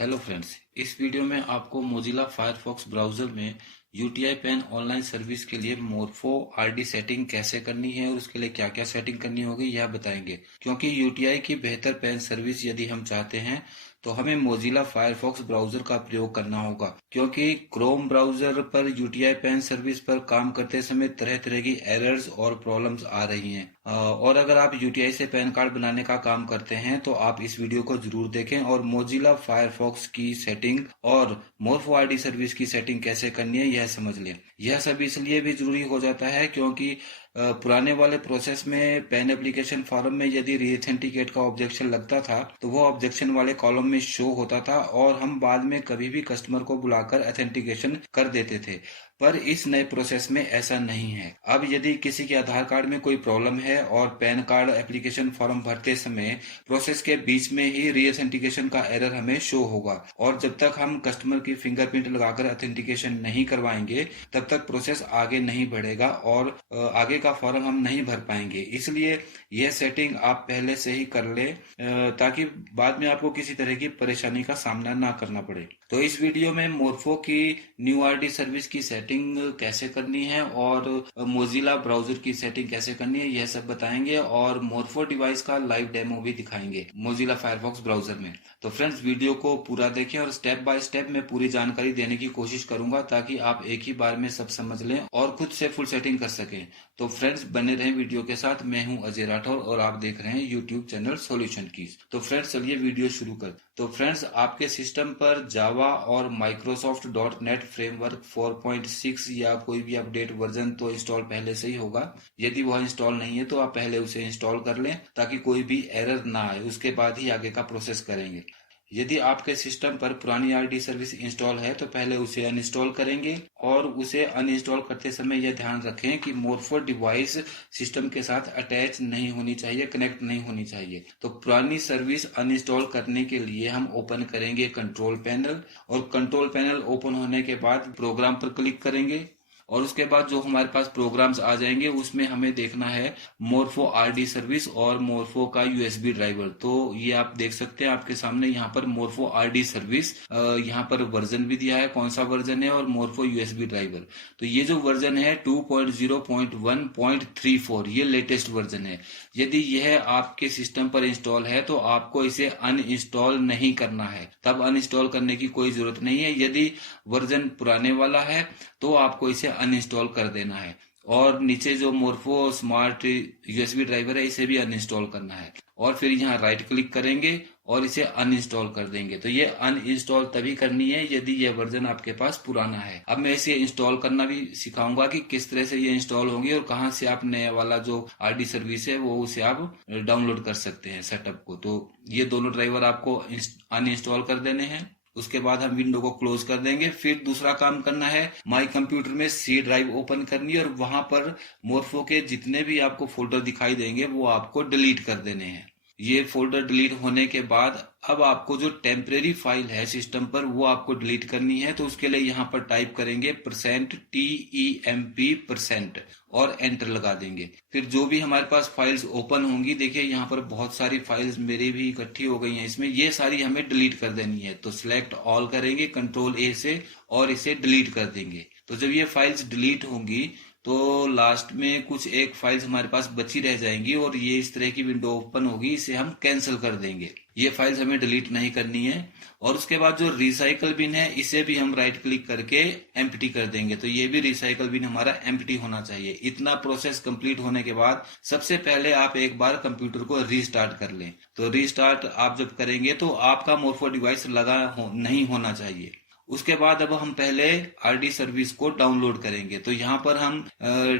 Hello friends, इस video में आपको मोजिला फायरफॉक्स ब्राउजर में यूटीआई पेन ऑनलाइन सर्विस के लिए मोरफो आरडी सेटिंग कैसे करनी है और उसके लिए क्या क्या सेटिंग करनी होगी यह बताएंगे। क्योंकि यूटीआई की बेहतर पेन सर्विस यदि हम चाहते हैं तो हमें मोजिला फायरफॉक्स ब्राउजर का प्रयोग करना होगा, क्योंकि क्रोम ब्राउजर पर यूटीआई पेन सर्विस पर काम करते समय तरह तरह की एरर्स और प्रॉब्लम्स आ रही हैं। और अगर आप यूटीआई से पैन कार्ड बनाने का काम करते हैं तो आप इस वीडियो को जरूर देखें और मोजिला फायरफॉक्स की सेटिंग और मोरफो आरडी सर्विस की सेटिंग कैसे करनी है यह समझ लें। यह सब इसलिए भी जरूरी हो जाता है क्योंकि पुराने वाले प्रोसेस में पेन एप्लीकेशन फॉर्म में यदि रीऑथेंटिकेट का ऑब्जेक्शन लगता था तो वो ऑब्जेक्शन वाले कॉलम में शो होता था और हम बाद में कभी भी कस्टमर को बुलाकर ऑथेंटिकेशन कर देते थे। पर इस नए प्रोसेस में ऐसा नहीं है। अब यदि किसी के आधार कार्ड में कोई प्रॉब्लम है और पैन कार्ड एप्लीकेशन फॉर्म भरते समय प्रोसेस के बीच में ही रीऑथेंटिकेशन का एरर हमें शो होगा और जब तक हम कस्टमर की फिंगरप्रिंट लगाकर ऑथेंटिकेशन नहीं करवाएंगे तब तक प्रोसेस आगे नहीं बढ़ेगा और आगे का फॉर्म हम नहीं भर पाएंगे। इसलिए यह सेटिंग आप पहले से ही कर ले ताकि बाद में आपको किसी तरह की परेशानी का सामना ना करना पड़े। तो इस वीडियो में मोरफो की न्यू आरडी सर्विस की सेटिंग कैसे करनी है और मोजिला ब्राउजर की सेटिंग कैसे करनी है यह सब बताएंगे और मोरफो डिवाइस का लाइव डेमो भी दिखाएंगे मोजिला फायरफॉक्स ब्राउजर में। तो फ्रेंड्स, वीडियो को पूरा देखें और स्टेप बाय स्टेप मैं पूरी जानकारी देने की कोशिश करूंगा ताकि आप एक ही बार में सब समझ लें और खुद से फुल सेटिंग कर सकें। तो फ्रेंड्स, बने रहें वीडियो के साथ। मैं हूं अजय राठौर और आप देख रहे हैं यूट्यूब चैनल सॉल्यूशन कीज। तो फ्रेंड्स, चलिए वीडियो शुरू कर। तो फ्रेंड्स, आपके सिस्टम पर जावा और माइक्रोसॉफ्ट .NET फ्रेमवर्क 4.6 या कोई भी अपडेट वर्जन तो इंस्टॉल पहले से ही होगा। यदि वह इंस्टॉल नहीं है तो आप पहले उसे इंस्टॉल कर लें ताकि कोई भी एरर ना आए, उसके बाद ही आगे का प्रोसेस करेंगे। यदि आपके सिस्टम पर पुरानी आरडी सर्विस इंस्टॉल है तो पहले उसे अनइंस्टॉल करेंगे और उसे अनइंस्टॉल करते समय यह ध्यान रखें कि मोरफो डिवाइस सिस्टम के साथ अटैच नहीं होनी चाहिए, कनेक्ट नहीं होनी चाहिए। तो पुरानी सर्विस अनइंस्टॉल करने के लिए हम ओपन करेंगे कंट्रोल पैनल और कंट्रोल पैनल ओपन होने के बाद प्रोग्राम पर क्लिक करेंगे और उसके बाद जो हमारे पास प्रोग्राम्स आ जाएंगे उसमें हमें देखना है मोरफो आरडी सर्विस और मोरफो का यूएसबी ड्राइवर। तो ये आप देख सकते हैं आपके सामने यहाँ पर मोरफो आरडी सर्विस, यहाँ पर वर्जन भी दिया है कौन सा वर्जन है और मोरफो यूएसबी ड्राइवर। तो ये जो वर्जन है 2.0.1.34 ये लेटेस्ट वर्जन है। यदि यह आपके सिस्टम पर इंस्टॉल है तो आपको इसे अनइंस्टॉल नहीं करना है, तब अनइंस्टॉल करने की कोई जरूरत नहीं है। यदि वर्जन पुराने वाला है तो आपको इसे अनइंस्टॉल कर देना है और नीचे जो मोरफो स्मार्ट यूएसबी ड्राइवर है इसे भी अनइंस्टॉल करना है और फिर यहाँ राइट क्लिक करेंगे और इसे अनइंस्टॉल कर देंगे। तो ये अनइंस्टॉल तभी करनी है यदि यह वर्जन आपके पास पुराना है। अब मैं इसे इंस्टॉल करना भी सिखाऊंगा कि किस तरह से ये इंस्टॉल होंगी और कहां से आप नया वाला जो आरडी सर्विस है वो उसे आप डाउनलोड कर सकते हैं सेटअप को। तो ये दोनों ड्राइवर आपको अनइंस्टॉल कर देने हैं। उसके बाद हम विंडो को क्लोज कर देंगे। फिर दूसरा काम करना है, माई कंप्यूटर में सी ड्राइव ओपन करनी है और वहां पर मोरफो के जितने भी आपको फोल्डर दिखाई देंगे वो आपको डिलीट कर देने हैं। ये फोल्डर डिलीट होने के बाद अब आपको जो टेम्परेरी फाइल है सिस्टम पर वो आपको डिलीट करनी है। तो उसके लिए यहाँ पर टाइप करेंगे %TEMP% और एंटर लगा देंगे। फिर जो भी हमारे पास फाइल्स ओपन होंगी, देखिए यहाँ पर बहुत सारी फाइल्स मेरी भी इकट्ठी हो गई हैं इसमें, ये सारी हमें डिलीट कर देनी है। तो सिलेक्ट ऑल करेंगे कंट्रोल A से और इसे डिलीट कर देंगे। तो जब ये फाइल्स डिलीट होंगी तो लास्ट में कुछ एक फाइल्स हमारे पास बची रह जाएंगी और ये इस तरह की विंडो ओपन होगी, इसे हम कैंसिल कर देंगे। ये फाइल्स हमें डिलीट नहीं करनी है। और उसके बाद जो रिसाइकल बिन है इसे भी हम राइट क्लिक करके एम्प्टी कर देंगे। तो ये भी रिसाइकल बिन हमारा एम्प्टी होना चाहिए। इतना प्रोसेस कंप्लीट होने के बाद सबसे पहले आप एक बार कंप्यूटर को रीस्टार्ट कर लें। तो रीस्टार्ट आप जब करेंगे तो आपका मोरफो डिवाइस नहीं होना चाहिए। उसके बाद अब हम पहले आरडी सर्विस को डाउनलोड करेंगे। तो यहाँ पर हम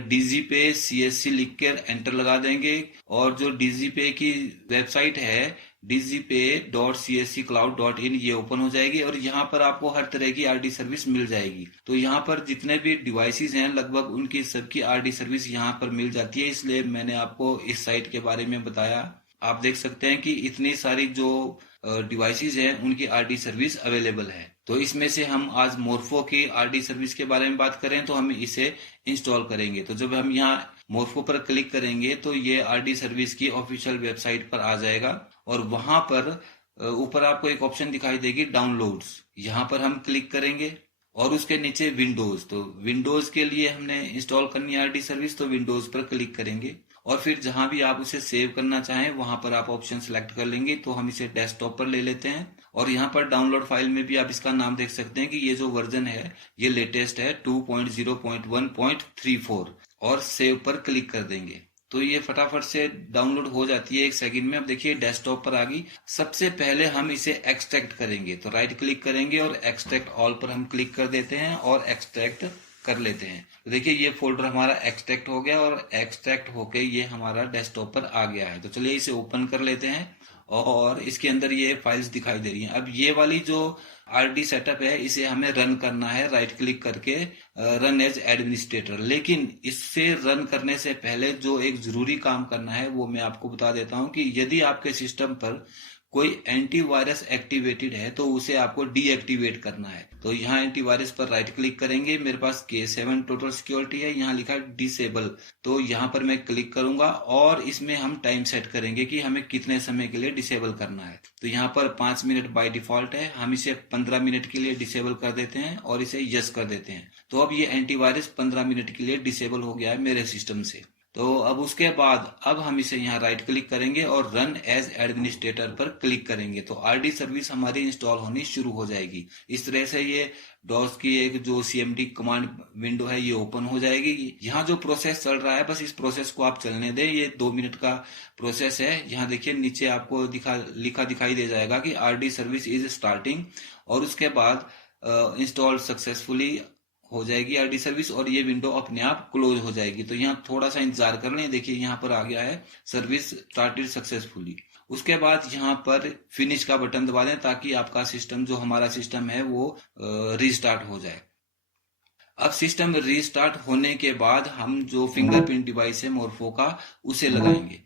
डीजीपे CSC लिख कर एंटर लगा देंगे और जो डीजीपे की वेबसाइट है dgpay.csccloud.in ये ओपन हो जाएगी और यहाँ पर आपको हर तरह की आरडी सर्विस मिल जाएगी। तो यहाँ पर जितने भी डिवाइसेस हैं लगभग उनकी सबकी आरडी सर्विस यहाँ पर मिल जाती है, इसलिए मैंने आपको इस साइट के बारे में बताया। आप देख सकते हैं कि इतनी सारी जो डिवाइसेस हैं उनकी आरडी सर्विस अवेलेबल है। तो इसमें से हम आज मोरफो की आरडी सर्विस के बारे में बात करें तो हम इसे इंस्टॉल करेंगे। तो जब हम यहाँ मोरफो पर क्लिक करेंगे तो ये आरडी सर्विस की ऑफिशियल वेबसाइट पर आ जाएगा और वहां पर ऊपर आपको एक ऑप्शन दिखाई देगी डाउनलोड्स, यहाँ पर हम क्लिक करेंगे और उसके नीचे विंडोज, तो विंडोज के लिए हमने इंस्टॉल करनी है आरडी सर्विस, तो विंडोज पर क्लिक करेंगे और फिर जहां भी आप उसे सेव करना चाहें वहां पर आप ऑप्शन सेलेक्ट कर लेंगे। तो हम इसे डेस्कटॉप पर ले लेते हैं और यहाँ पर डाउनलोड फाइल में भी आप इसका नाम देख सकते हैं कि ये जो वर्जन है ये लेटेस्ट है 2.0.1.34 और सेव पर क्लिक कर देंगे। तो ये फटाफट से डाउनलोड हो जाती है 1 सेकंड में। अब देखिए डेस्कटॉप पर आ गई। सबसे पहले हम इसे एक्सट्रैक्ट करेंगे, तो राइट क्लिक करेंगे और एक्सट्रैक्ट ऑल पर हम क्लिक कर देते हैं और एक्सट्रैक्ट कर लेते हैं। तो देखिए ये फोल्डर हमारा एक्सट्रैक्ट हो गया और एक्सट्रैक्ट होके ये हमारा डेस्कटॉप पर आ गया है। तो चलिए इसे ओपन कर लेते हैं और इसके अंदर ये फाइल्स दिखाई दे रही हैं। अब ये वाली जो आरडी सेटअप है इसे हमें रन करना है राइट क्लिक करके, रन एज एडमिनिस्ट्रेटर। लेकिन इससे रन करने से पहले जो एक जरूरी काम करना है वो मैं आपको बता देता हूं कि यदि आपके सिस्टम पर कोई एंटीवायरस एक्टिवेटेड है तो उसे आपको डीएक्टिवेट करना है। तो यहाँ एंटीवायरस पर राइट क्लिक करेंगे, मेरे पास K7 टोटल सिक्योरिटी है, यहाँ लिखा है डिसेबल, तो यहाँ पर मैं क्लिक करूंगा और इसमें हम टाइम सेट करेंगे कि हमें कितने समय के लिए डिसेबल करना है। तो यहाँ पर 5 मिनट बाय डिफॉल्ट है, हम इसे 15 मिनट के लिए डिसेबल कर देते हैं और इसे यस कर देते हैं। तो अब ये एंटीवायरस 15 मिनट के लिए डिसेबल हो गया है मेरे सिस्टम से। तो अब उसके बाद अब हम इसे यहाँ राइट क्लिक करेंगे और रन एज एडमिनिस्ट्रेटर पर क्लिक करेंगे। तो आरडी सर्विस हमारी इंस्टॉल होनी शुरू हो जाएगी। इस तरह से ये डॉस की एक जो CMD कमांड विंडो है ये ओपन हो जाएगी। यहाँ जो प्रोसेस चल रहा है बस इस प्रोसेस को आप चलने दें, ये 2 मिनट का प्रोसेस है। यहाँ देखिए नीचे आपको लिखा दिखाई दे जाएगा कि आरडी सर्विस इज स्टार्टिंग और उसके बाद इंस्टॉल सक्सेसफुली हो जाएगी आरडी सर्विस और ये विंडो अपने आप क्लोज हो जाएगी। तो यहाँ थोड़ा सा इंतजार कर लें। देखिए यहाँ पर आ गया है सर्विस स्टार्टेड सक्सेसफुली। उसके बाद यहाँ पर फिनिश का बटन दबा दें ताकि आपका सिस्टम, जो हमारा सिस्टम है वो रीस्टार्ट हो जाए। अब सिस्टम रीस्टार्ट होने के बाद हम जो फिंगरप्रिंट डिवाइस है मोरफो का उसे लगाएंगे।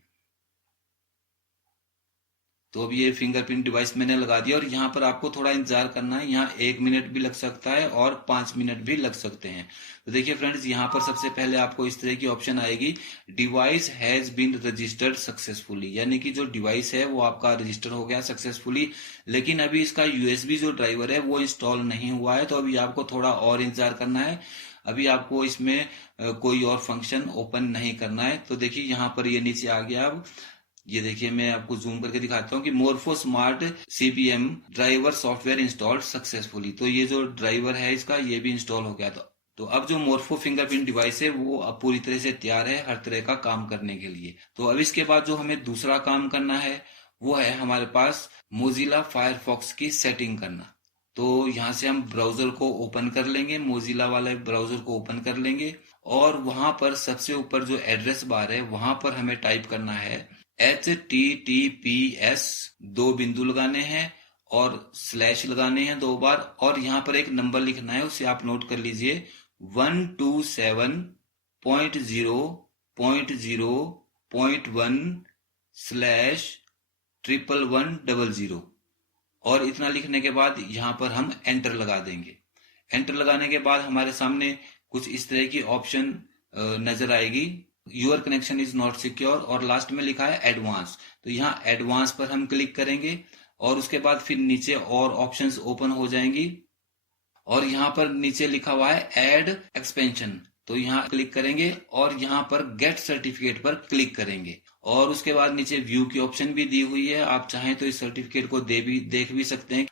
तो अब ये फिंगरप्रिंट डिवाइस मैंने लगा दिया और यहाँ पर आपको थोड़ा इंतजार करना है। यहाँ 1 मिनट भी लग सकता है और 5 मिनट भी लग सकते हैं। तो देखिए फ्रेंड्स, यहाँ पर सबसे पहले आपको इस तरह की ऑप्शन आएगी, device has been registered successfully, यानी कि जो डिवाइस है वो आपका रजिस्टर हो गया सक्सेसफुली, लेकिन अभी इसका USB जो ड्राइवर है वो इंस्टॉल नहीं हुआ है। तो अभी आपको थोड़ा और इंतजार करना है। अभी आपको इसमें कोई और फंक्शन ओपन नहीं करना है। तो देखिए यहाँ पर ये नीचे आ गया। अब ये देखिए मैं आपको जूम करके दिखाता हूँ कि Morpho smart CPM driver software installed successfully. तो ये जो ड्राइवर है इसका ये भी इंस्टॉल हो गया। तो अब जो मोरफो फिंगरप्रिंट डिवाइस है वो अब पूरी तरह से तैयार है हर तरह का काम करने के लिए। तो अब इसके बाद जो हमें दूसरा काम करना है वो है हमारे पास मोजिला फायरफॉक्स की सेटिंग करना। तो यहाँ से हम ब्राउजर को ओपन कर लेंगे, मोजिला वाले ब्राउजर को ओपन कर लेंगे और वहां पर सबसे ऊपर जो एड्रेस बार है वहां पर हमें टाइप करना है HTTPS, 2 बिंदु लगाने हैं और स्लैश लगाने हैं 2 बार और यहाँ पर एक नंबर लिखना है, उसे आप नोट कर लीजिए 127.0.1/1100 और इतना लिखने के बाद यहाँ पर हम एंटर लगा देंगे। एंटर लगाने के बाद हमारे सामने कुछ इस तरह की ऑप्शन नजर आएगी, your connection is not secure और लास्ट में लिखा है एडवांस। तो यहाँ एडवांस पर हम क्लिक करेंगे और उसके बाद फिर नीचे और ऑप्शंस ओपन हो जाएंगी और यहाँ पर नीचे लिखा हुआ है ऐड एक्सपेंशन। तो यहाँ क्लिक करेंगे और यहाँ पर गेट सर्टिफिकेट पर क्लिक करेंगे और उसके बाद नीचे व्यू की ऑप्शन भी दी हुई है, आप चाहें तो इस सर्टिफिकेट को देख भी सकते हैं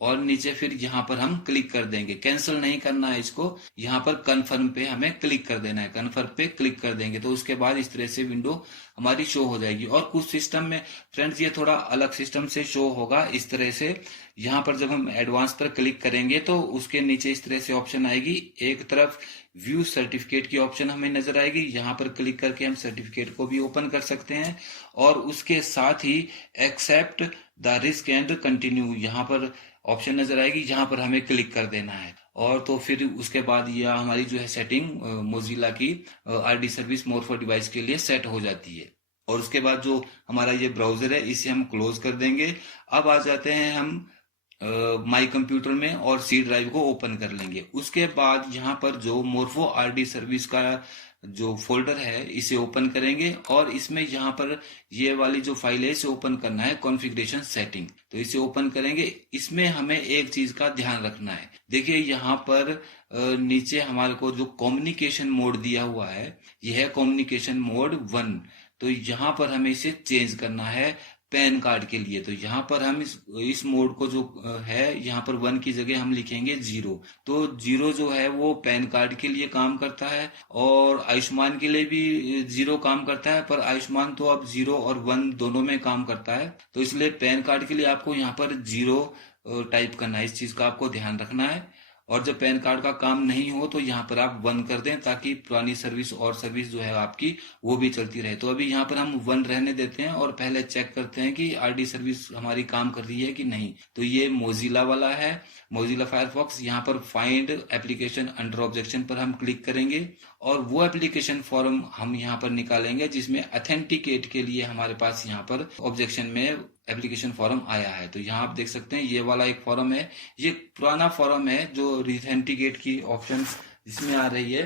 और नीचे फिर यहाँ पर हम क्लिक कर देंगे। कैंसिल नहीं करना है इसको, यहाँ पर कन्फर्म पे हमें क्लिक कर देना है। कन्फर्म पे क्लिक कर देंगे तो उसके बाद इस तरह से विंडो हमारी शो हो जाएगी। और कुछ सिस्टम में फ्रेंड्स ये थोड़ा अलग सिस्टम से शो होगा इस तरह से। यहाँ पर जब हम एडवांस पर क्लिक करेंगे तो उसके नीचे इस तरह से ऑप्शन आएगी, एक तरफ व्यू सर्टिफिकेट की ऑप्शन हमें नजर आएगी, यहाँ पर क्लिक करके हम सर्टिफिकेट को भी ओपन कर सकते हैं और उसके साथ ही accept the risk and continue यहाँ पर ऑप्शन नजर आएगी, यहाँ पर हमें क्लिक कर देना है। और तो फिर उसके बाद यह हमारी जो है सेटिंग मोजिला की आरडी सर्विस मोरफो डिवाइस के लिए सेट हो जाती है। और उसके बाद जो हमारा ये ब्राउजर है इसे हम क्लोज कर देंगे। अब आ जाते हैं हम माई कंप्यूटर में और सी ड्राइव को ओपन कर लेंगे। उसके बाद यहाँ पर जो मोर्फो आरडी सर्विस का जो फोल्डर है इसे ओपन करेंगे और इसमें यहाँ पर ये वाली जो फाइल है इसे ओपन करना है, कॉन्फ़िगरेशन सेटिंग। तो इसे ओपन करेंगे। इसमें हमें एक चीज का ध्यान रखना है। देखिए यहाँ पर नीचे हमारे को जो कम्युनिकेशन मोड दिया हुआ है यह है कम्युनिकेशन मोड 1। तो यहाँ पर हमें इसे चेंज करना है पैन कार्ड के लिए। तो यहाँ पर हम इस मोड को जो है यहाँ पर 1 की जगह हम लिखेंगे 0। तो 0 जो है वो पैन कार्ड के लिए काम करता है और आयुष्मान के लिए भी 0 काम करता है, पर आयुष्मान तो अब 0 और 1 दोनों में काम करता है। तो इसलिए पैन कार्ड के लिए आपको यहाँ पर 0 टाइप करना है। इस चीज का आपको ध्यान रखना है। और जब पैन कार्ड का काम नहीं हो तो यहाँ पर आप 1 कर दें ताकि पुरानी सर्विस और सर्विस जो है आपकी वो भी चलती रहे। तो अभी यहाँ पर हम 1 रहने देते हैं और पहले चेक करते हैं कि आरडी सर्विस हमारी काम कर रही है कि नहीं। तो ये मोजिला वाला है, मोजिला फायरफॉक्स। यहाँ पर फाइंड एप्लीकेशन अंडर ऑब्जेक्शन पर हम क्लिक करेंगे और वो एप्लीकेशन फॉर्म हम यहाँ पर निकालेंगे जिसमें अथेंटिकेट के लिए हमारे पास यहाँ पर ऑब्जेक्शन में एप्लीकेशन फॉर्म आया है। तो यहाँ आप देख सकते हैं ये वाला एक फॉर्म है। ये पुराना फॉर्म है जो रिथेंटिकेट की ऑप्शन जिसमें आ रही है।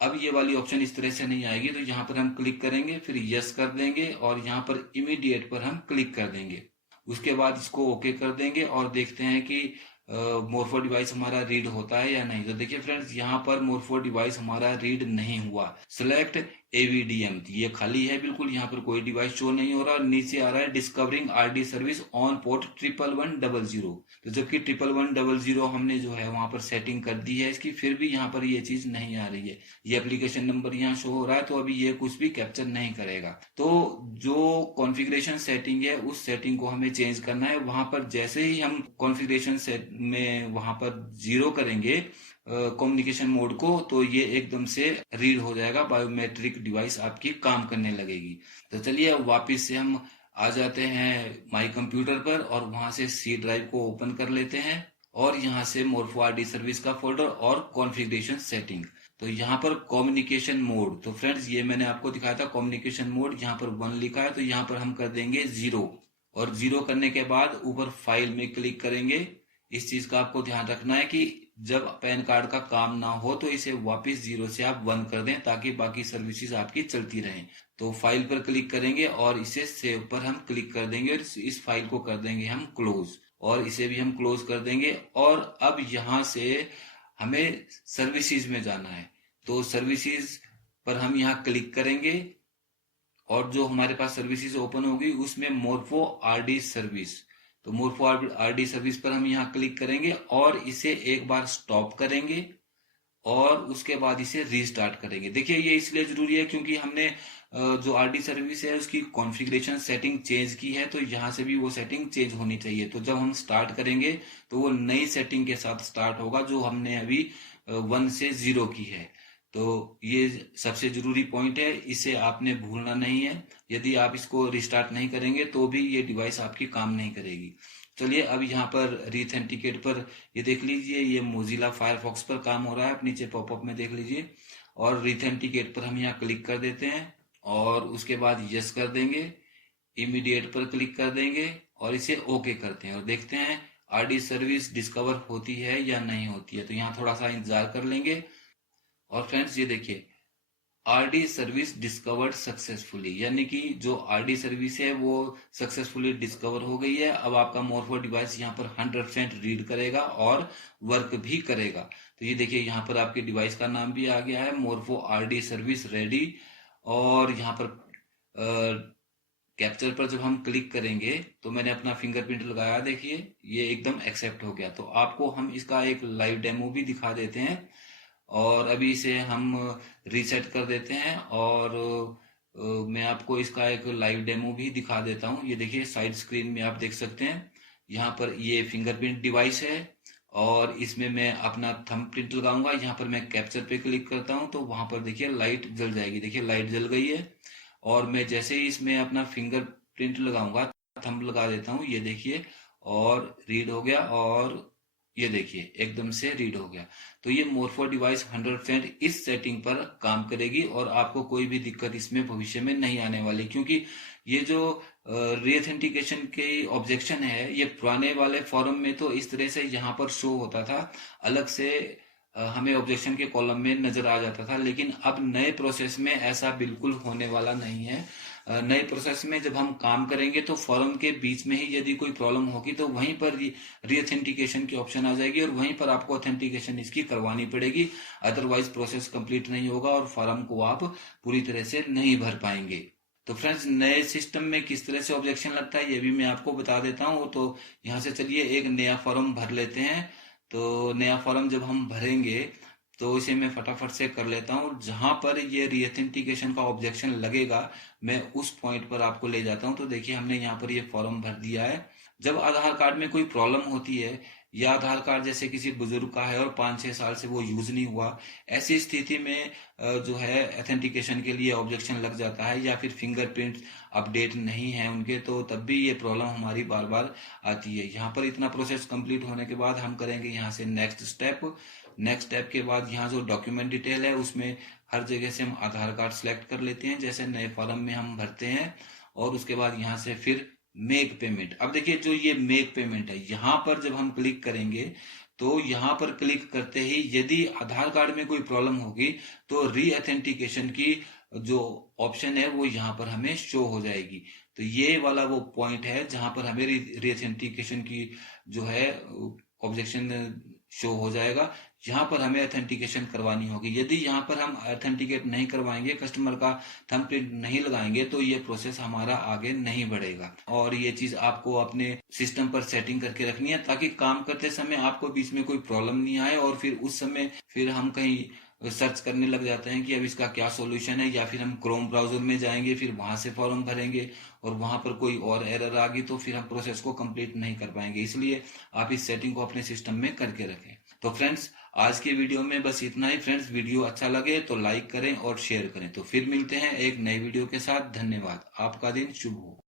अब ये वाली ऑप्शन इस तरह से नहीं आएगी। तो यहाँ पर हम क्लिक करेंगे, फिर यस कर देंगे और यहाँ पर इमीडिएट पर हम क्लिक कर देंगे। उसके बाद इसको ओके कर देंगे और देखते हैं कि मोरफो डिवाइस हमारा रीड होता है या नहीं। तो देखिए फ्रेंड्स यहाँ पर मोरफो डिवाइस हमारा रीड नहीं हुआ। सिलेक्ट एवीडीएम ये खाली है बिल्कुल, यहाँ पर कोई डिवाइस शो नहीं हो रहा। नीचे आ रहा है discovering RD service on port 11100। तो जबकि 11100 हमने जो है वहां पर सेटिंग कर दी है इसकी, फिर भी यहाँ पर ये चीज नहीं आ रही है। ये एप्लीकेशन नंबर यहाँ शो हो रहा है तो अभी ये कुछ भी कैप्चर नहीं करेगा। तो जो कॉन्फ़िगरेशन सेटिंग है उस सेटिंग को हमें चेंज करना है। वहां पर जैसे ही हम कॉन्फ़िगरेशन सेट में वहां पर 0 करेंगे कम्युनिकेशन मोड को, तो ये एकदम से रीड हो जाएगा, बायोमेट्रिक डिवाइस आपकी काम करने लगेगी। तो चलिए वापिस से हम आ जाते हैं माई कंप्यूटर पर और वहां से सी ड्राइव को ओपन कर लेते हैं और यहाँ से मोरफो आरडी सर्विस का फोल्डर और कॉन्फ़िगरेशन सेटिंग। तो यहाँ पर कम्युनिकेशन मोड, तो फ्रेंड्स ये मैंने आपको दिखाया था कम्युनिकेशन मोड, यहाँ पर 1 लिखा है तो यहाँ पर हम कर देंगे 0 और 0 करने के बाद ऊपर फाइल में क्लिक करेंगे। इस चीज का आपको ध्यान रखना है कि जब पैन कार्ड का काम ना हो तो इसे वापस 0 से आप 1 कर दें ताकि बाकी सर्विसेज आपकी चलती रहें। तो फाइल पर क्लिक करेंगे और इसे सेव पर हम क्लिक कर देंगे और इस फाइल को कर देंगे हम क्लोज और इसे भी हम क्लोज कर देंगे। और अब यहाँ से हमें सर्विसेज में जाना है। तो सर्विसेज पर हम यहाँ क्लिक करेंगे और जो हमारे पास सर्विसेज ओपन होगी उसमें मोरफो आरडी सर्विस, तो मोरफो आरडी सर्विस पर हम यहाँ क्लिक करेंगे और इसे एक बार स्टॉप करेंगे और उसके बाद इसे रीस्टार्ट करेंगे। देखिए ये इसलिए जरूरी है क्योंकि हमने जो आरडी सर्विस है उसकी कॉन्फ़िगरेशन सेटिंग चेंज की है, तो यहाँ से भी वो सेटिंग चेंज होनी चाहिए। तो जब हम स्टार्ट करेंगे तो वो नई सेटिंग के साथ स्टार्ट होगा जो हमने अभी 1 से 0 की है। तो ये सबसे जरूरी पॉइंट है, इसे आपने भूलना नहीं है। यदि आप इसको रिस्टार्ट नहीं करेंगे तो भी ये डिवाइस आपकी काम नहीं करेगी। चलिए अब यहाँ पर रीथेंटिकेट पर ये देख लीजिए, ये मोजिला फायरफॉक्स पर काम हो रहा है। आप नीचे पॉपअप में देख लीजिए और रीथेंटिकेट पर हम यहाँ क्लिक कर देते हैं और उसके बाद यस कर देंगे, इमीडिएट पर क्लिक कर देंगे और इसे ओके करते हैं और देखते हैं आरडी सर्विस डिस्कवर होती है या नहीं होती है। तो यहाँ थोड़ा सा इंतजार कर लेंगे और फ्रेंड्स ये देखिए आरडी सर्विस डिस्कवर्ड सक्सेसफुली, यानी कि जो आरडी सर्विस है वो सक्सेसफुली डिस्कवर हो गई है। अब आपका मोरफो डिवाइस यहाँ पर 100% रीड करेगा और वर्क भी करेगा। तो ये देखिए यहाँ पर आपके डिवाइस का नाम भी आ गया है, मोरफो आरडी सर्विस रेडी। और यहाँ पर कैप्चर पर जब हम क्लिक करेंगे तो मैंने अपना फिंगरप्रिंट लगाया, देखिए ये एकदम एक्सेप्ट हो गया। तो आपको हम इसका एक लाइव डेमो भी दिखा देते हैं और अभी इसे हम रीसेट कर देते हैं और मैं आपको इसका एक लाइव डेमो भी दिखा देता हूं। ये देखिए साइड स्क्रीन में आप देख सकते हैं यहाँ पर ये फिंगरप्रिंट डिवाइस है और इसमें मैं अपना थंब प्रिंट लगाऊंगा। यहाँ पर मैं कैप्चर पे क्लिक करता हूं तो वहां पर देखिए लाइट जल जाएगी। देखिए लाइट जल गई है और मैं जैसे ही इसमें अपना फिंगर प्रिंट लगाऊंगा, थंब लगा देता हूँ, ये देखिए और रीड हो गया और ये देखिए एकदम से रीड हो गया। तो ये मोरफो डिवाइस 100% इस सेटिंग पर काम करेगी और आपको कोई भी दिक्कत इसमें भविष्य में नहीं आने वाली, क्योंकि ये जो रीऑथेंटिकेशन के ऑब्जेक्शन है, ये पुराने वाले फॉरम में तो इस तरह से यहाँ पर शो होता था, अलग से हमें ऑब्जेक्शन के कॉलम में नजर आ जाता था, लेकिन अब नए प्रोसेस में ऐसा बिल्कुल होने वाला नहीं है। नए प्रोसेस में जब हम काम करेंगे तो फॉरम के बीच में ही यदि कोई प्रॉब्लम होगी तो वहीं पर रीऑथेंटिकेशन की ऑप्शन आ जाएगी और वहीं पर आपको ऑथेंटिकेशन इसकी करवानी पड़ेगी। अदरवाइज प्रोसेस कंप्लीट नहीं होगा और फॉरम को आप पूरी तरह से नहीं भर पाएंगे। तो फ्रेंड्स, नए सिस्टम में किस तरह से ऑब्जेक्शन लगता है ये भी मैं आपको बता देता हूँ। तो यहाँ से चलिए एक नया फॉर्म भर लेते हैं। तो नया फॉर्म जब हम भरेंगे तो इसे मैं फटाफट से कर लेता हूँ। जहां पर ये रीऑथेंटिकेशन का ऑब्जेक्शन लगेगा मैं उस पॉइंट पर आपको ले जाता हूँ। तो देखिए हमने यहाँ पर ये फॉर्म भर दिया है। जब आधार कार्ड में कोई प्रॉब्लम होती है या आधार कार्ड जैसे किसी बुजुर्ग का है और 5-6 साल से वो यूज नहीं हुआ, ऐसी स्थिति में जो है ऑथेंटिकेशन के लिए ऑब्जेक्शन लग जाता है या फिर फिंगरप्रिंट अपडेट नहीं है उनके, तो तब भी ये प्रॉब्लम हमारी बार बार आती है। यहाँ पर इतना प्रोसेस कंप्लीट होने के बाद हम करेंगे यहाँ से नेक्स्ट स्टेप। नेक्स्ट स्टेप के बाद यहाँ जो डॉक्यूमेंट डिटेल है उसमें हर जगह से हम आधार कार्ड सेलेक्ट कर लेते हैं जैसे नए फॉर्म में हम भरते हैं, और उसके बाद यहाँ से फिर मेक पेमेंट। अब देखिए जो ये मेक पेमेंट है, यहाँ पर जब हम क्लिक करेंगे तो यहाँ पर क्लिक करते ही यदि आधार कार्ड में कोई प्रॉब्लम होगी तो रीऑथेंटिकेशन की जो ऑप्शन है वो यहाँ पर हमें शो हो जाएगी। तो ये वाला वो पॉइंट है जहां पर हमें रीऑथेंटिकेशन की जो है ऑब्जेक्शन शो हो जाएगा। यहाँ पर हमें ऑथेंटिकेशन करवानी होगी। यदि यहाँ पर हम ऑथेंटिकेट नहीं करवाएंगे, कस्टमर का थंबप्रिंट नहीं लगाएंगे, तो ये प्रोसेस हमारा आगे नहीं बढ़ेगा। और ये चीज आपको अपने सिस्टम पर सेटिंग करके रखनी है ताकि काम करते समय आपको बीच में कोई प्रॉब्लम नहीं आए और फिर उस समय फिर हम कहीं सर्च करने लग जाते हैं कि अब इसका क्या सॉल्यूशन है, या फिर हम क्रोम ब्राउजर में जाएंगे फिर वहां से फॉर्म भरेंगे और वहां पर कोई और एरर आ गई तो फिर हम प्रोसेस को कंप्लीट नहीं कर पाएंगे। इसलिए आप इस सेटिंग को अपने सिस्टम में करके रखें। तो फ्रेंड्स, आज के वीडियो में बस इतना ही। फ्रेंड्स, वीडियो अच्छा लगे तो लाइक करें और शेयर करें। तो फिर मिलते हैं एक नए वीडियो के साथ। धन्यवाद। आपका दिन शुभ हो।